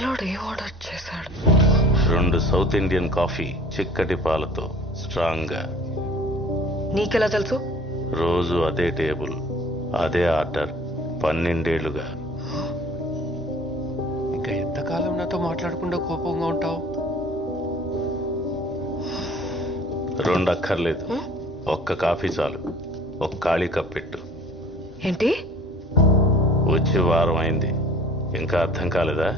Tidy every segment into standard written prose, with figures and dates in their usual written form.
పిల్లోడు ఏం ఆర్డర్ చేశాడు? 2 సౌత్ ఇండియన్ కాఫీ చిక్కటి పాలతో స్ట్రాంగ్ గా. నీకెలా తెలుసు? రోజు అదే టేబుల్ అదే ఆర్డర్ 12 ఏళ్లుగా. ఇంకా ఎంతకాలం నాతో మాట్లాడకుండా కోపంగా ఉంటావు? 2 అక్కర్లేదు, ఒక్క కాఫీ చాలు. ఒక ఖాళీ కప్ పెట్టు. ఏంటి? వచ్చి వారం అయింది, ఇంకా అర్థం కాలేదా?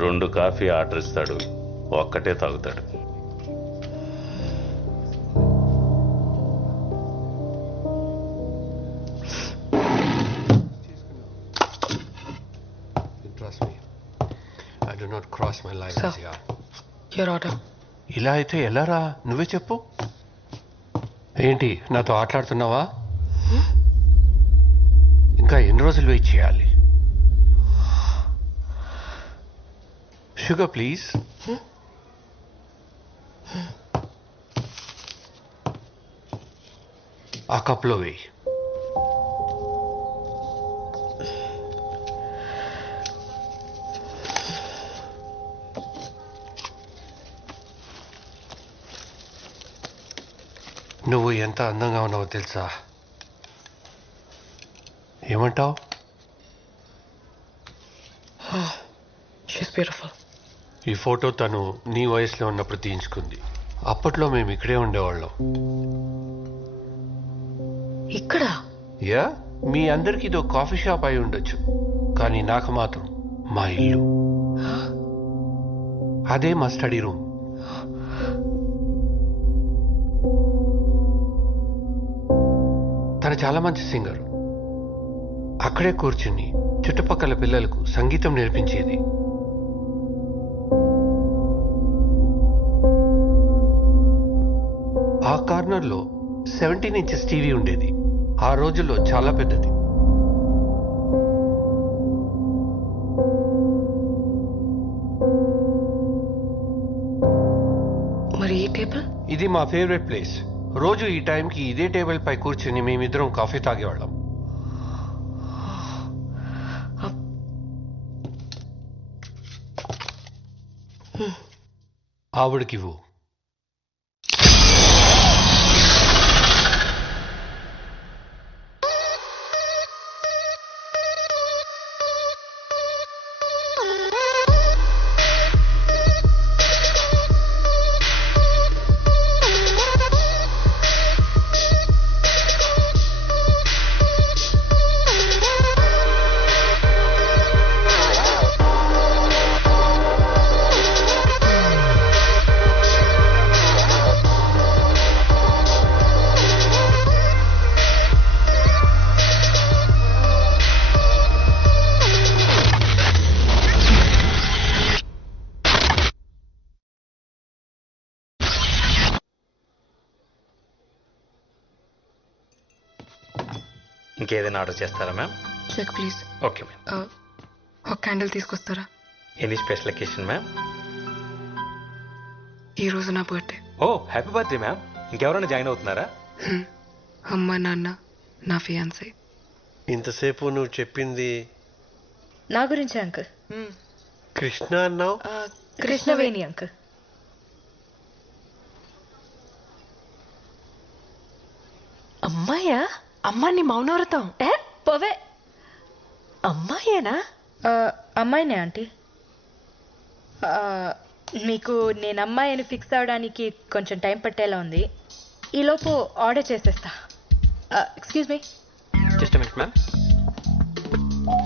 2 కాఫీ ఆర్డర్ ఇస్తాడు, ఒక్కటే తాగుతాడు. Trust me. I do not cross my lines, Sir. yeah. Your order. ఇలా అయితే ఎలారా? నువ్వే చెప్పు. ఏంటి నాతో ఆటలాడుతున్నావా? ఇంకా ఎన్ని రోజులు వెయిట్ చేయాలి? Sugar please. ఆ కప్లో వేయి. నువ్వు ఎంత అందంగా ఉన్నావో తెలుసా? ఏమంటావు? She's beautiful. ఈ ఫోటో తను నీ వయసులో ఉన్నప్పుడు తీయించుకుంది. అప్పట్లో మేము ఇక్కడే ఉండేవాళ్ళం. ఇక్కడ? యా, మీ అందరికి ఇదో కాఫీ షాప్ అయి ఉండొచ్చు, కానీ నాకు మాత్రం మా ఇల్లు. అదే మా స్టడీ రూమ్. తను చాలా మంచి సింగర్. అక్కడే కూర్చుని చుట్టుపక్కల పిల్లలకు సంగీతం నేర్పించేది. ఆ కార్నర్లో 17 ఇంచెస్ టీవీ ఉండేది. ఆ రోజుల్లో చాలా పెద్దది. మరి ఈ టేబుల్? ఇది మా ఫేవరెట్ ప్లేస్. రోజు ఈ టైంకి ఇదే టేబుల్ పై కూర్చుని మేమిద్దరం కాఫీ తాగేవాళ్ళం. ఆవిడకివ్వు. ఇంకేదైనా ఆర్డర్ చేస్తారా ma'am? Check please. Okay ma'am. ఒక క్యాండిల్ తీసుకొస్తారా? Any special occasion ma'am? ఈ రోజు నా birthday. Oh happy birthday ma'am. ఇంకెవరైనా జాయిన్ అవుతున్నారా? అమ్మ, నాన్న, నా ఫియాన్సీ. ఇంతసేపు నువ్వు చెప్పింది నా గురించి అంకుల్. కృష్ణ అన్నావు. కృష్ణవేణి అంకుల్. అమ్మాయా? అమ్మాయిని మౌనవ్రతం. పోవే. అమ్మాయేనా? అమ్మాయినే ఆంటీ. మీకు నేను అమ్మాయి అని ఫిక్స్ అవడానికి కొంచెం టైం పట్టేలా ఉంది. ఈలోపు ఆర్డర్ చేసేస్తా. Excuse me. Just minute ma'am.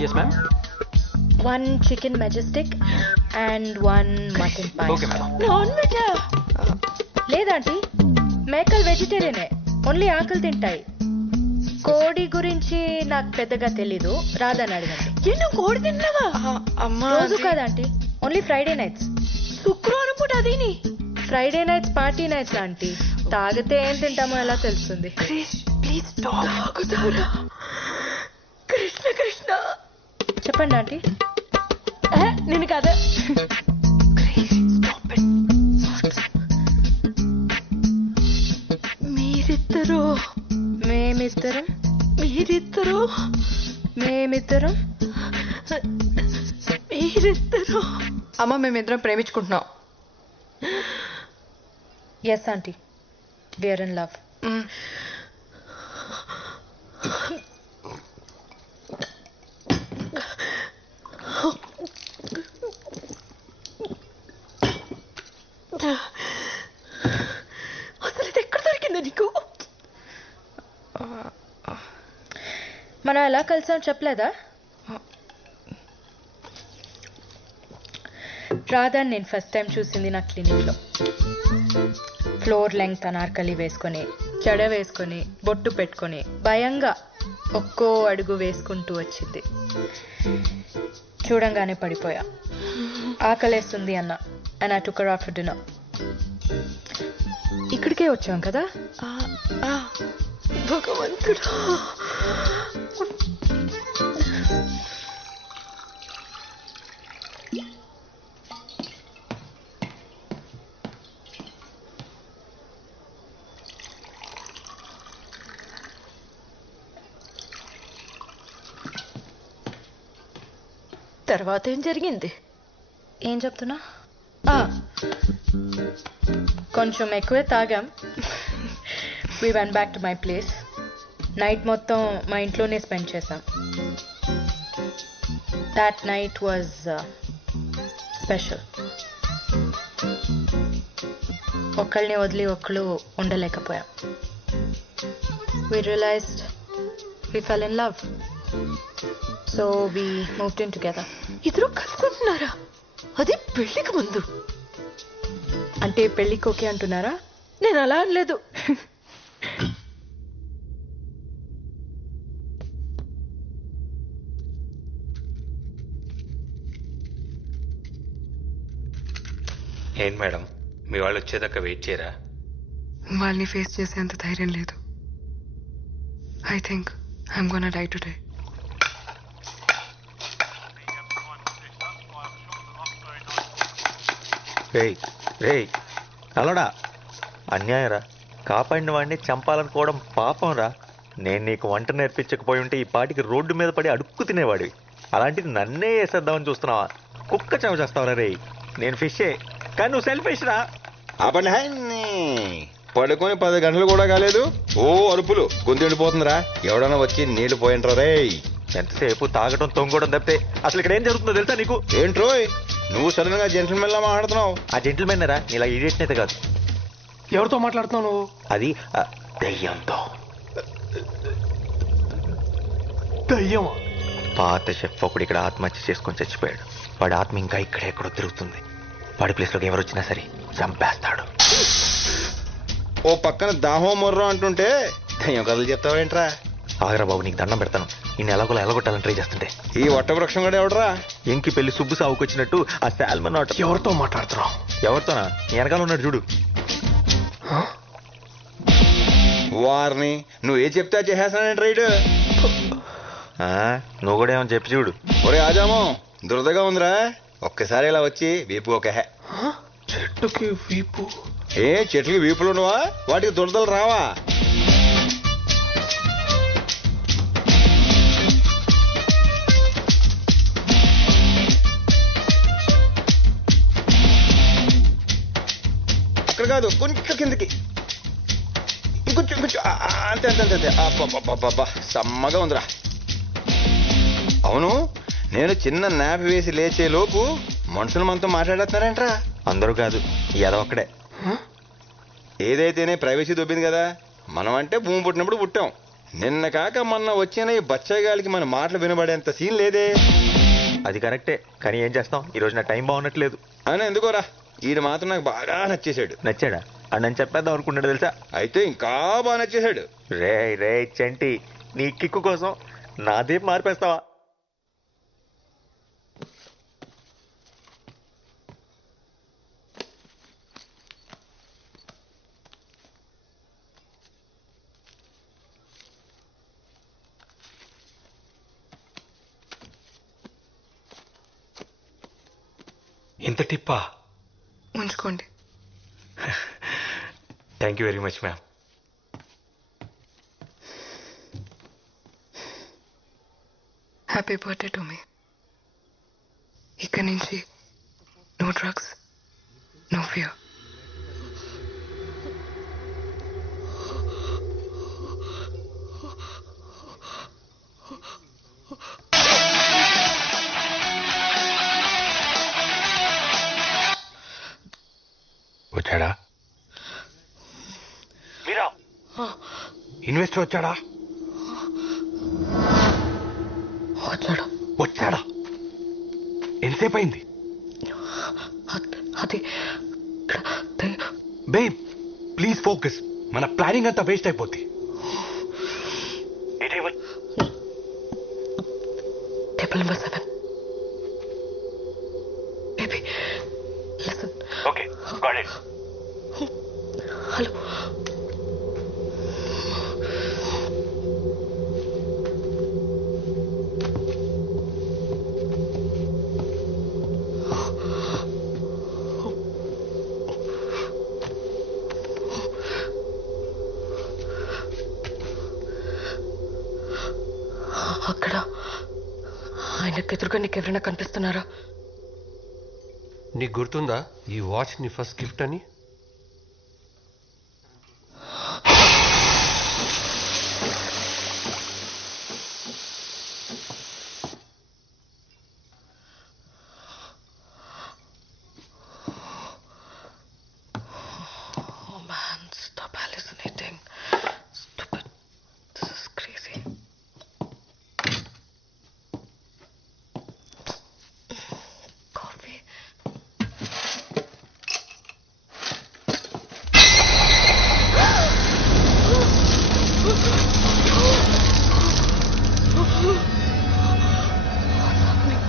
Yes ma'am. 1 chicken majestic and 1 mutton pie. Okay ma'am. Non veg లేదంటీ. మేకలు వెజిటేరియనే, ఓన్లీ ఆకలి తింటాయి. కోడి గురించి నాకు పెద్దగా తెలీదు, రాదని అడగండి. ఎన్నో కోడి తిన్నావా? రోజు కాదంటీ, ఓన్లీ ఫ్రైడే నైట్స్. శుక్రవారం పూట అదేని. ఫ్రైడే నైట్స్ పార్టీ నైట్స్ లాంటి. తాగితే ఏం తింటామో ఎలా తెలుస్తుంది? ప్లీజ్ కృష్ణ కృష్ణ. చెప్పండి ఆంటీ. నేను కదా. మీరిద్దరు మేమిద్దరం మీరిద్దరు మేమిద్దరం మీరు మీరిద్దరు అమ్మ మేమిద్దరం ప్రేమించుకుంటున్నాం. Yes aunty, we are in love. అసలు ఇది ఎక్కడ దొరికింది నీకు? మనం ఎలా కలిసాం చెప్పలేదా? రాధాని నేను ఫస్ట్ టైం చూసింది నా క్లినిక్లో. ఫ్లోర్ లెంగ్త్ అనార్కలి వేసుకొని, జడ వేసుకొని, బొట్టు పెట్టుకొని, భయంగా ఒక్కో అడుగు వేసుకుంటూ వచ్చింది. చూడంగానే పడిపోయా. ఆకలేస్తుంది అన్న, and I took her out for dinner. ఇక్కడికే వచ్చాం కదా. భగవంతుడా, తర్వాత ఏం జరిగింది? ఏం చెప్తున్నా? కొంచెం ఎక్కువే తాగాం. We went back to my place. Night మొత్తం మా ఇంట్లోనే స్పెండ్ చేసాం. That night was special. ఒకళ్ళని వదిలి ఒకళ్ళు ఉండలేకపోయాం. We realized we fell in love. So we moved in together. ఇద్దరు కలుసుకుంటున్నారా? అది పెళ్లికి ముందు. అంటే పెళ్ళికి ఓకే అంటున్నారా? నేను అలా అనలేదు. ఏంటి మేడం, మీ వాళ్ళు వచ్చేదాకా వెయిట్ చేయరా? వాళ్ళని ఫేస్ చేసేంత ధైర్యం లేదు. I think I'm gonna die today. రేయ్ రేయ్ అలడా, అన్యాయం రా. కాపాడిన వాడిని చంపాలనుకోవడం పాపం రా. నేను నీకు వంట నేర్పించకపోయి ఉంటే ఈ పాటికి రోడ్డు మీద పడి అడుక్కు తినేవాడివి. అలాంటిది నన్నే వేసేద్దామని చూస్తున్నావా? కుక్క చావు చేస్తావరా రేయ్. నేను ఫిషే, కానీ నువ్వు సెల్ఫిష్ రా. ఆపండి. పడుకొని 10 గంటలు కూడా కాలేదు, ఓ అరుపులు, గొంతు ఎండిపోతుందిరా. ఎవడన్నా వచ్చి నీళ్లు పోయింట్రా రే. ఎంతసేపు తాగటం తొంగడం తప్పితే అసలు ఇక్కడ ఏం జరుగుతుందో తెలుసా నీకు? ఏంట్రోయ్ నువ్వు సడన్ గా జెంటల్మెన్ లా మాట్లాడుతున్నావు? ఆ జెంటిల్మెన్ రా, ఇలా ఇడియట్ అయితే కాదు. ఎవరితో మాట్లాడుతున్నావు నువ్వు? అది దయ్యంతో. దయ్యమా? పాత షెఫ్ ఒకడు ఇక్కడ ఆత్మహత్య చేసుకొని చచ్చిపోయాడు. వాడి ఆత్మ ఇంకా ఇక్కడెక్కడో తిరుగుతుంది. వాడి ప్లేస్లోకి ఎవరు వచ్చినా సరే చంపేస్తాడు. ఓ పక్కన దాహో మొర్రో అంటుంటే దయ్యం కథలు చెప్తావేంట్రా? ఆగరా బాబు, నీకు దండం పెడతాను. నేను ఎలాగోలా ఎలాగొట్టాలని ట్రై చేస్తుంటే ఈ వట్ట వృక్షం కూడా ఎవడరా? ఎంకి పెళ్లి సుబ్బు సాగుకొచ్చినట్టు ఆ శాల్మన్ ఆట. ఎవరితో మాట్లాడుతున్నావు? ఎవరితోనా? నీ వెనకాల ఉన్నాడు చూడు. వారిని నువ్వు ఏ చెప్తే చేసేస్తానంటే రైడ్. నువ్వు కూడా ఏమని చెప్పి చూడు. ఒరే ఆజామో, దురదగా ఉందిరా, ఒక్కసారి ఇలా వచ్చి వీపు ఒక చెట్టుకి వీపు? ఏ చెట్లకి వీపులు ఉండవా? వాటికి దురదలు రావా? అక్కడ కాదు, కొంచెం కిందకి, ఇంకొంచెం కొంచెం, అంతే అంతే అంతే అంతే. అబ్బా సమ్మగా ఉందిరా. అవును, నేను చిన్న నాప్ వేసి లేచే లోపు మనుషులు మనతో మాట్లాడేస్తున్నారంట్రా. అందరూ కాదు, ఏదో ఒక్కడే. ఏదైతేనే ప్రైవసీ దొబ్బింది కదా. మనం అంటే భూమి పుట్టినప్పుడు పుట్టాం. నిన్న కాక మొన్న వచ్చిన ఈ బచ్చగాలికి మన మాటలు వినబడేంత సీన్ లేదే. అది కరెక్టే, కానీ ఏం చేస్తాం, ఈ రోజు నా టైం బాగున్నట్లేదు. అని ఎందుకోరా, ఈడు మాత్రం నాకు బాగా నచ్చేశాడు. నచ్చాడా? అని చెప్పేద్దాం అనుకున్నాడు తెలుసా? అయితే ఇంకా బాగా నచ్చేశాడు. రే రే చంటి, నీ కిక్కు కోసం నా దీపు మార్పేస్తావా? ఇంత టిప్పా? ఉంచుకోండి. Thank you very much ma'am. Happy birthday to me. ఇక్కడి నుంచి నో డ్రగ్స్, నో ఫియర్. వచ్చాడా మీరా? ఇన్వెస్టర్ వచ్చాడా? వచ్చాడు. వచ్చాడా? ఎంతసేపు అయింది? అది బేబ్ ప్లీజ్ ఫోకస్. మన ప్లానింగ్ అంతా వేస్ట్ అయిపోద్ది. Table number 7. Baby listen. Okay got it. Hello. అక్కడ ఆయనకు ఎదురుగా నీకు ఎవరైనా కనిపిస్తున్నారా? నీకు గుర్తుందా ఈ వాచ్ నీ ఫస్ట్ గిఫ్ట్ అని? Oh man, stop hallucinating. Stupid. This is crazy. Coffee. What's happening?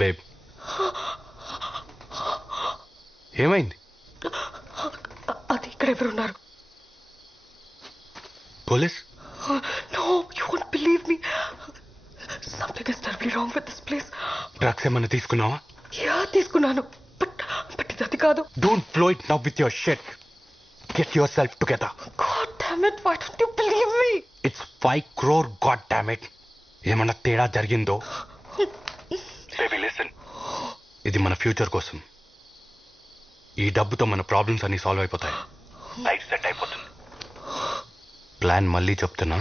Babe ఏమైంది? అది ఇక్కడ ఎవరున్నారు? Police? No, you won't believe me. Something is terribly wrong with this place. Drugs ఏమన్నా తీసుకున్నావా? యా తీసుకున్నాను, బట్ ఇది అది కాదు. Don't flow it now with your shit. Get your self together. God damn it, why don't you believe me? It's 5 crore, god damn it. ఏమన్నా తేడా జరిగిందో? Baby listen, ఇది మన ఫ్యూచర్ కోసం. ఈ డబ్బుతో మన ప్రాబ్లమ్స్ అన్ని సాల్వ్ అయిపోతాయి. లైఫ్ సెట్ అయిపోతుంది. ప్లాన్ మళ్ళీ చెప్తున్నా,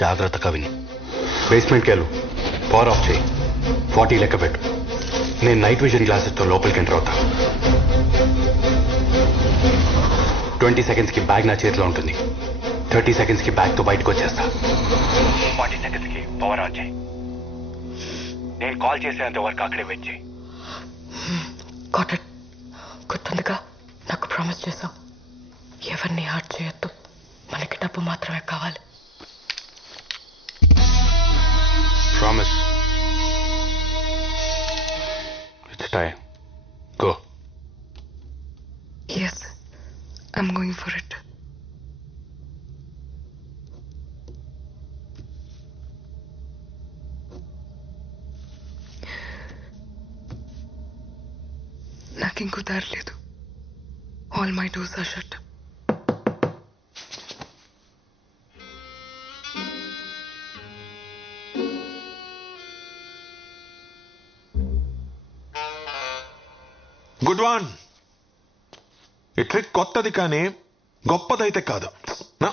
జాగ్రత్తగా విని. బేస్మెంట్కి వెళ్ళు, పవర్ ఆఫ్ చేయి, 40 లెక్క పెట్టు. నేను నైట్ విజన్ గ్లాసెస్తో లోపలికి ఎంటర్ అవుతా. 20 సెకండ్స్కి బ్యాగ్ నా చేతిలో ఉంటుంది. 30 సెకండ్స్కి బ్యాగ్తో బయటకు వచ్చేస్తా. 40 సెకండ్స్కి పవర్ ఆన్ చేయి. నేను కాల్ చేసేంత వరకు అక్కడే వెయిట్ చేయి. Got it. గుర్తుందిగా, నాకు ప్రామిస్ చేశావు, ఎవరిని హార్ట్ చేయొద్దు, మనకి డబ్బు మాత్రమే కావాలి. Promise. It's time. Go. Yes, I'm going for it. నాకు ఇంకో దారి లేదు. All my doors are shut. Good one. ఈ ట్రిక్ కొత్తది కానీ గొప్పదైతే కాదు నా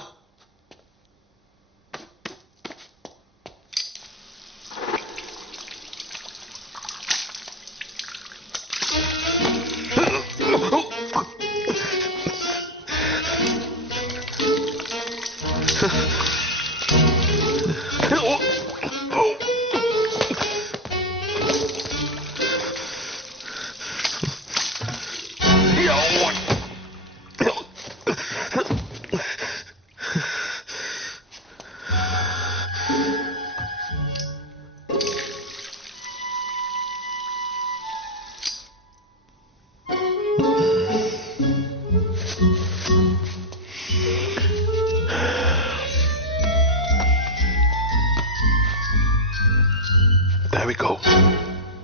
There we go.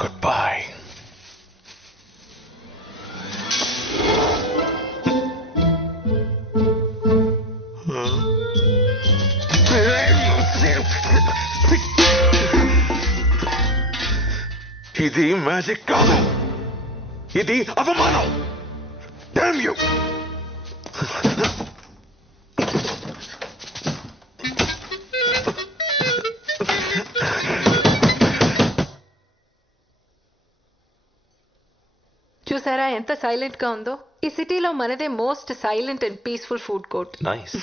Goodbye. ఇది మ్యాజిక్ కాదు, ఇది అవమానం. Damn you! చూసారా ఎంత సైలెంట్ గా ఉందో? ఈ సిటీలో మనదే most silent and peaceful food court. Nice.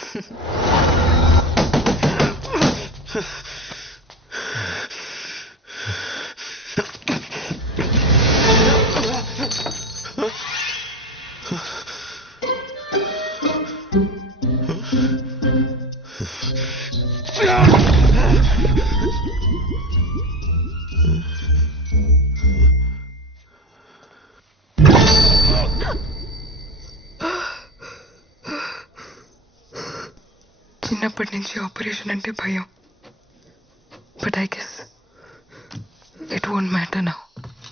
చిన్నప్పటి నుంచి ఆపరేషన్ అంటే భయం. But I guess it won't matter now.